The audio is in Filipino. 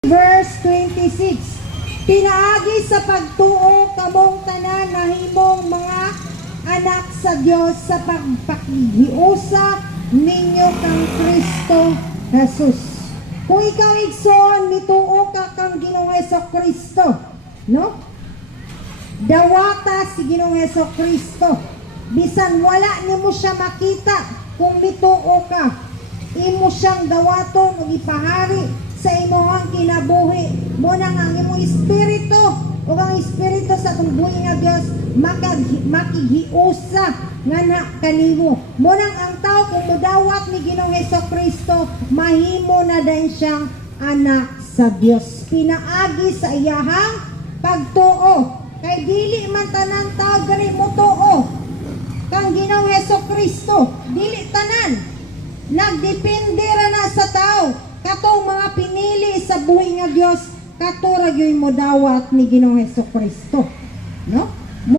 Verse 26. Pinaagi sa pagtuo kamong tanan mahimong mga anak sa Dios sa pagpakihiusa ninyo kang Kristo Jesus. Kung ikaw igsoon mituo ka kang Ginoong Hesukristo, no? Dawata si Ginoong Hesukristo. Bisan wala nimo siya makita, kung mituo ka, imo siyang dawaton ug ipahari sa imong kinabuhi. Mo nang ang imong espiritu o ang espiritu sa atong buhi nga Dios makighiusa nga na kanimo. Mo nang ang tao kung mudawat ni Ginoong Hesukristo, mahimo na din siyang anak sa Dios. Pinaagi sa iyahang pagtuo. Kay dili man tanang tao gani mo tuo kang Ginoong Hesukristo, dili tanan. Nagdepende ra na sa tao. Katong mga pinili sa buhi nga Dios, katura gyud mo dawat ni Ginoong Hesukristo, no?